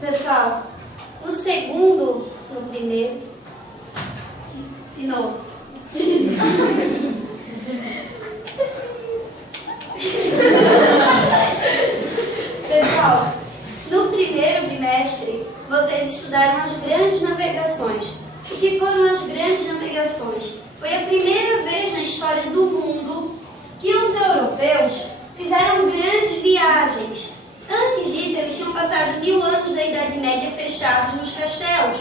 Pessoal, no segundo, no primeiro, de novo. Pessoal, no primeiro bimestre, vocês estudaram as grandes navegações. O que foram as grandes navegações? Foi a primeira vez na história do mundo que os europeus fizeram grandes viagens. Antes disso, eles tinham passado 1000 anos da Idade Média fechados nos castelos.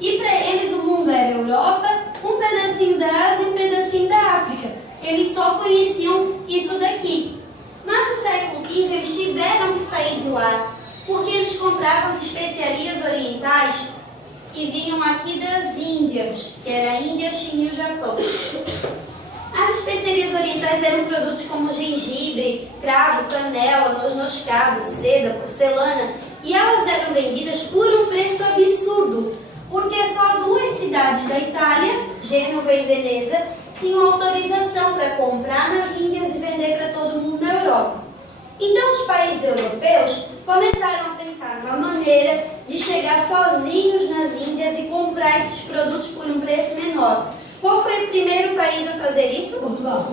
E para eles o mundo era Europa, um pedacinho da Ásia e um pedacinho da África. Eles só conheciam isso daqui. Mas no século XV eles tiveram que sair de lá, porque eles compravam as especiarias orientais que vinham aqui das Índias, que era a Índia, a China e o Japão. As especiarias orientais eram produtos como gengibre, cravo, canela, noz moscada, seda, porcelana, e elas eram vendidas por um preço absurdo, porque só 2 cidades da Itália, Gênova e Veneza, tinham autorização para comprar nas Índias e vender para todo mundo na Europa. Então os países europeus começaram a pensar numa maneira de chegar sozinhos nas Índias e comprar esses produtos por um preço menor. Qual foi o primeiro país a fazer isso? Portugal.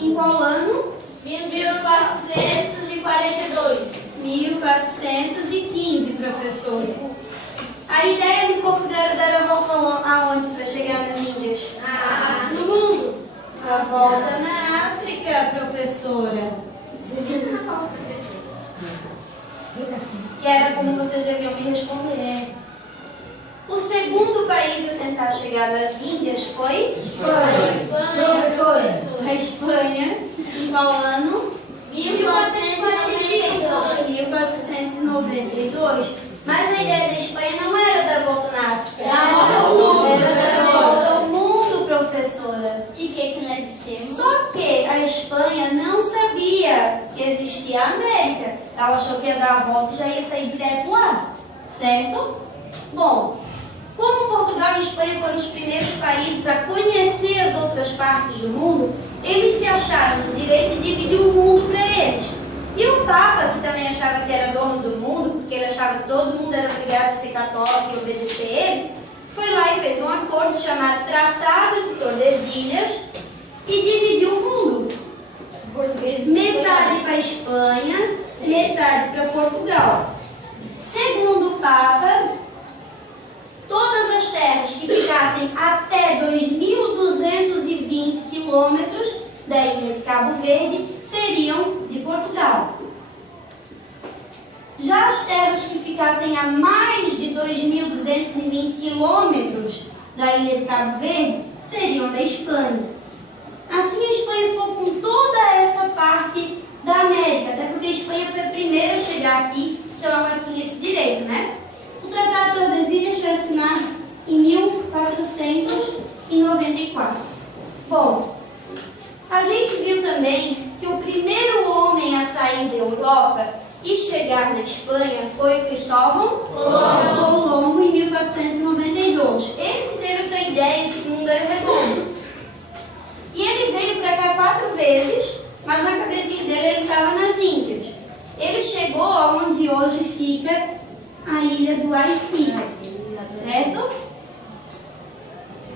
Em qual ano? 1442. 1415, professora. A ideia de Portugal era dar a volta aonde para chegar nas Índias? No mundo. A volta na África, professora. Que era como vocês deviam me responder. O segundo país a tentar chegar às Índias foi? A Espanha. Em qual ano? 1492. Mas a ideia da Espanha não era dar volta na África. Era dar volta ao mundo, professora. E o que nós dissemos? Só que a Espanha não sabia que existia a América. Ela achou que ia dar a volta e já ia sair direto lá. Certo? Bom, como Portugal e Espanha foram os primeiros países a conhecer as outras partes do mundo, eles se acharam no direito de dividir o mundo para eles. E o Papa, que também achava que era dono do mundo, porque ele achava que todo mundo era obrigado a ser católico e obedecer ele, foi lá e fez um acordo chamado Tratado de Tordesilhas e dividiu o mundo. Metade para a Espanha, metade para Portugal. Segundo o Papa, todas as terras que ficassem até 2.220 quilômetros da ilha de Cabo Verde seriam de Portugal. Já as terras que ficassem a mais de 2.220 quilômetros da ilha de Cabo Verde seriam da Espanha. Assim a Espanha ficou com toda essa parte da América, até porque a Espanha foi a primeira a chegar aqui, então ela tinha esse direito, né? O Tratado de Tordesilhas foi assinado em 1494. Bom, a gente viu também que o primeiro homem a sair da Europa e chegar na Espanha foi o Cristóvão Colombo em 1492. Ele que teve essa ideia de que o mundo era redondo. E ele veio para cá 4 vezes, mas na cabecinha dele ele estava nas Índias. Ele chegou aonde hoje fica a ilha do Haiti, certo?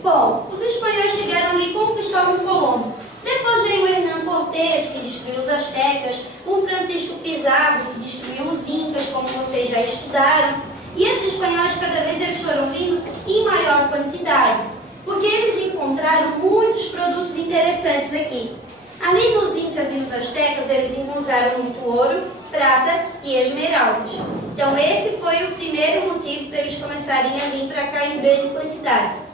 Bom, os espanhóis chegaram ali com Cristóvão Colombo. Depois veio o Hernán Cortés, que destruiu os astecas, o Francisco Pizarro, que destruiu os incas, como vocês já estudaram. E esses espanhóis, cada vez eles foram vindo em maior quantidade, porque eles encontraram muitos produtos interessantes aqui. Ali nos incas e nos astecas, eles encontraram muito ouro, prata e esmeraldas. Então esse foi o primeiro motivo para eles começarem a vir para cá em grande quantidade.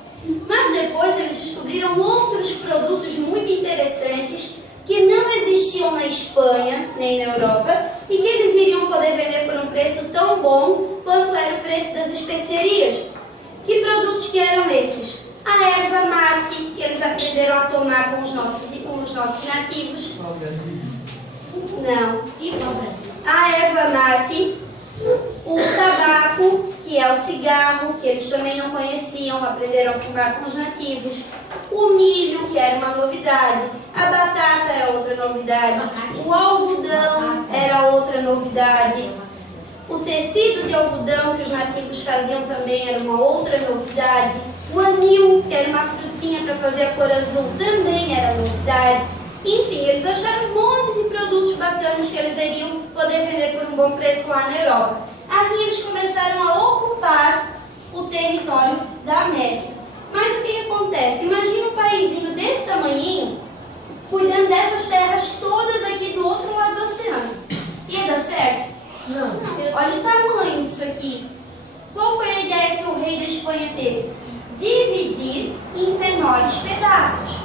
Mas depois eles descobriram outros produtos muito interessantes que não existiam na Espanha nem na Europa e que eles iriam poder vender por um preço tão bom quanto era o preço das especiarias. Que produtos que eram esses? A erva mate, que eles aprenderam a tomar com os nossos nativos. Não. A erva mate, o tabaco, que é o cigarro, que eles também não conheciam, aprenderam a fumar com os nativos. O milho, que era uma novidade. A batata era outra novidade. O algodão era outra novidade. O tecido de algodão que os nativos faziam também era uma outra novidade. O anil, que era uma frutinha para fazer a cor azul, também era novidade. Enfim, eles acharam um monte de produtos bacanas que eles iriam poder vender por um bom preço lá na Europa. Assim eles começaram a ocupar o território da América. Mas o que acontece? Imagina um paísinho desse tamanhinho, cuidando dessas terras todas aqui do outro lado do oceano. Ia dar certo? Não. Olha o tamanho disso aqui. Qual foi a ideia que o rei da Espanha teve? Dividir em menores pedaços.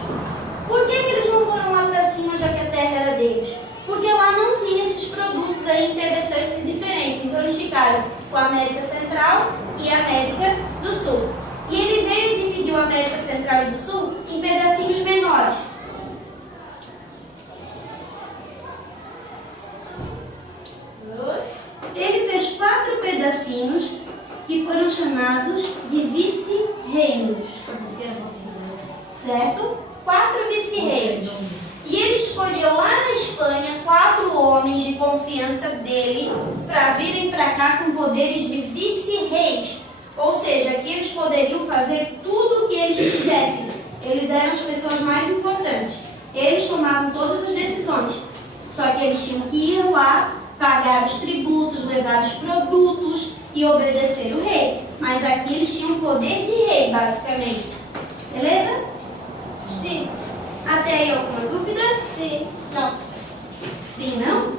Por que eles não foram lá para cima, já que a terra era deles? Porque lá não tinha esses produtos aí interessantes e diferentes. Então eles ficaram com a América Central e a América do Sul. E ele veio e dividiu a América Central e do Sul em pedacinhos menores. Ele fez 4 pedacinhos que foram chamados de vice-reinos. Certo? 4 vice-reinos. E ele escolheu lá na Espanha 4 homens de confiança dele para virem para cá com poderes de vice-reis. Ou seja, que eles poderiam fazer tudo o que eles quisessem. Eles eram as pessoas mais importantes. Eles tomavam todas as decisões. Só que eles tinham que ir lá, pagar os tributos, levar os produtos e obedecer o rei. Mas aqui eles tinham poder de rei, basicamente. Beleza? Sim. Até aí alguma dúvida? Sim. Não. Sim, não?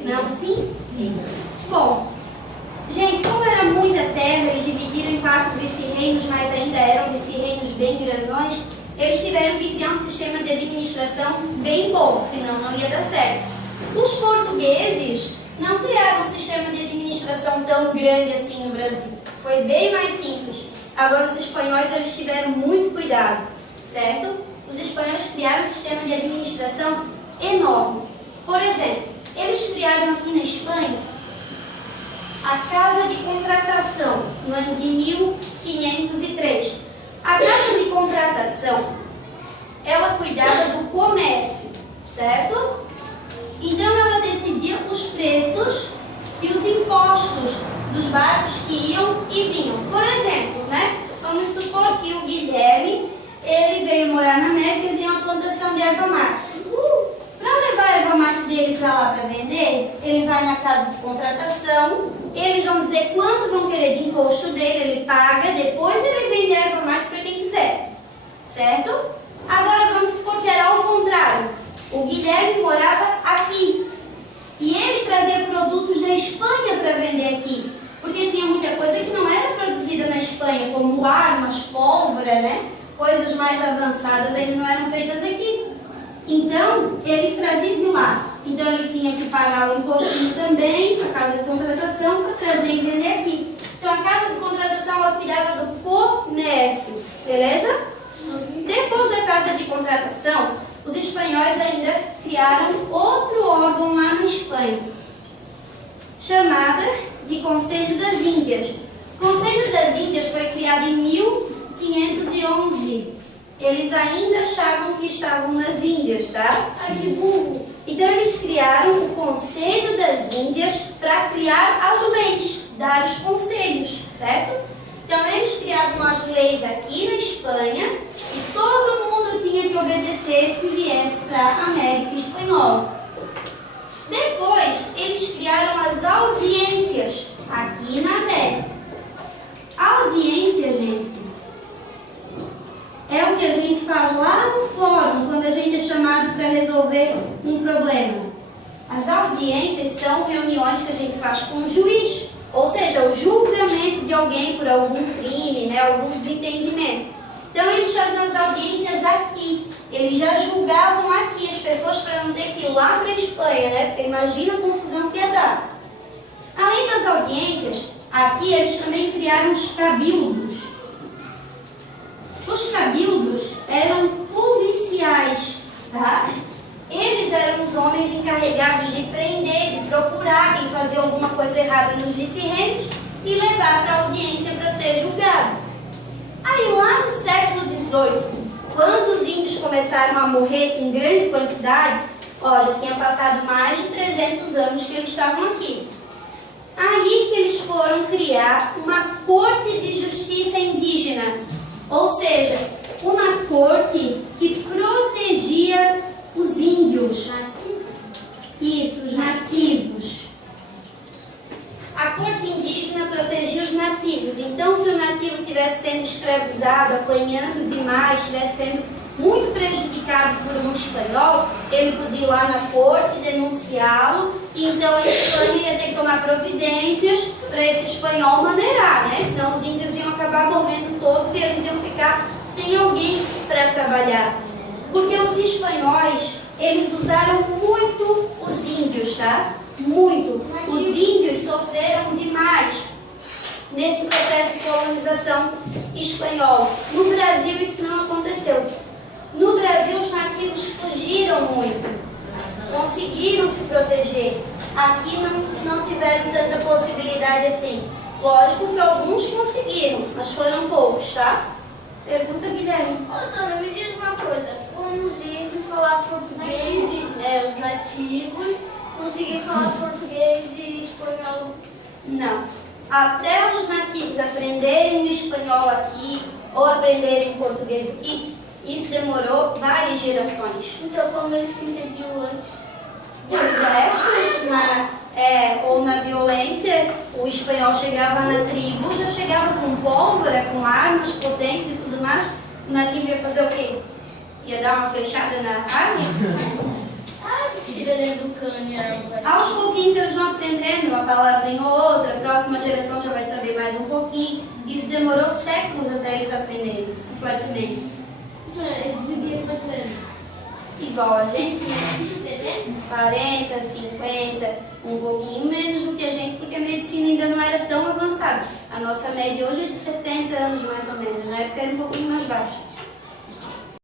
Não, sim? Sim. Bom, gente, como era muita terra, eles dividiram em 4 vice-reinos, mas ainda eram vice-reinos bem grandões, eles tiveram que criar um sistema de administração bem bom, senão não ia dar certo. Os portugueses não criaram um sistema de administração tão grande assim no Brasil. Foi bem mais simples. Agora os espanhóis eles tiveram muito cuidado, certo? Os espanhóis criaram um sistema de administração enorme. Por exemplo, eles criaram aqui na Espanha a Casa de Contratação, no ano de 1503. A Casa de Contratação, ela cuidava do comércio, certo? Então ela decidia os preços e os impostos dos barcos que iam e vinham. Por exemplo, vamos supor que o Guilherme ele veio morar na América e ele tem uma plantação de erva mate. Para levar a erva mate dele para lá para vender, ele vai na casa de contratação, eles vão dizer quanto vão querer de imposto dele, ele paga, depois ele vende a erva mate para quem quiser, certo? Agora vamos supor que era ao contrário. O Guilherme morava aqui e ele trazia produtos da Espanha para vender aqui, porque tinha muita coisa que não era produzida na Espanha, como armas, pólvora, coisas mais avançadas ainda não eram feitas aqui. Então, ele trazia de lá. Então, ele tinha que pagar o impostinho também, a casa de contratação, para trazer e vender aqui. Então, a casa de contratação, ela cuidava do comércio, beleza? Depois da casa de contratação, os espanhóis ainda criaram outro órgão lá na Espanha, chamada de Conselho das Índias. O Conselho das Índias foi criado em 1511. Eles ainda achavam que estavam nas Índias, tá? Ai, que burro. Então eles criaram o Conselho das Índias para criar as leis, dar os conselhos, certo? Então eles criavam as leis aqui na Espanha e todo mundo tinha que obedecer se viesse para a América Espanhola. Depois eles criaram as audiências aqui na América. A audiência, gente, é o que a gente faz lá no fórum, quando a gente é chamado para resolver um problema. As audiências são reuniões que a gente faz com o juiz, ou seja, o julgamento de alguém por algum crime, algum desentendimento. Então, eles faziam as audiências aqui. Eles já julgavam aqui as pessoas para não ter que ir lá para a Espanha, Porque imagina a confusão que ia dar. Além das audiências, aqui eles também criaram os cabildos. Os cabildos eram policiais, tá? Eles eram os homens encarregados de prender, de procurar quem fazia alguma coisa errada nos vice-reinos e levar para a audiência para ser julgado. Aí lá no século XVIII, quando os índios começaram a morrer em grande quantidade, já tinha passado mais de 300 anos que eles estavam aqui. Aí que eles resolveram criar uma corte de justiça indígena, ou seja, uma corte que protegia os índios. Isso, os nativos. A corte indígena protegia os nativos. Então, se o nativo estivesse sendo escravizado, apanhando demais, estivesse sendo muito prejudicado por um espanhol, ele podia ir lá na corte denunciá-lo, e então a Espanha ia ter que tomar providências para esse espanhol maneirar, né? Senão os índios iam acabar morrendo todos e eles iam ficar sem alguém para trabalhar. Porque os espanhóis, eles usaram muito os índios, tá? Muito. Os índios sofreram demais nesse processo de colonização espanhola. No Brasil isso não aconteceu. No Brasil os nativos fugiram muito, conseguiram se proteger. Aqui não tiveram tanta possibilidade assim. Lógico que alguns conseguiram, mas foram poucos, tá? Pergunta, Guilherme. Doutora, me diz uma coisa. Como os índios falar português, os nativos, conseguir falar português e espanhol? Não. Até os nativos aprenderem o espanhol aqui ou aprenderem português aqui, isso demorou várias gerações. Então, como eles se entendiam antes? Por gestos, ou na violência, o espanhol chegava na tribo, já chegava com pólvora, com armas potentes e tudo mais. O nativo ia fazer o quê? Ia dar uma flechada na arma? Tira dentro do cano. Aos pouquinhos eles vão aprendendo uma palavrinha ou outra, a próxima geração já vai saber mais um pouquinho. Isso demorou séculos até eles aprenderem completamente. Eles viviam quantos anos? Igual a gente, 70? 40, 50, um pouquinho menos do que a gente, porque a medicina ainda não era tão avançada. A nossa média hoje é de 70 anos mais ou menos, na época era um pouquinho mais baixa.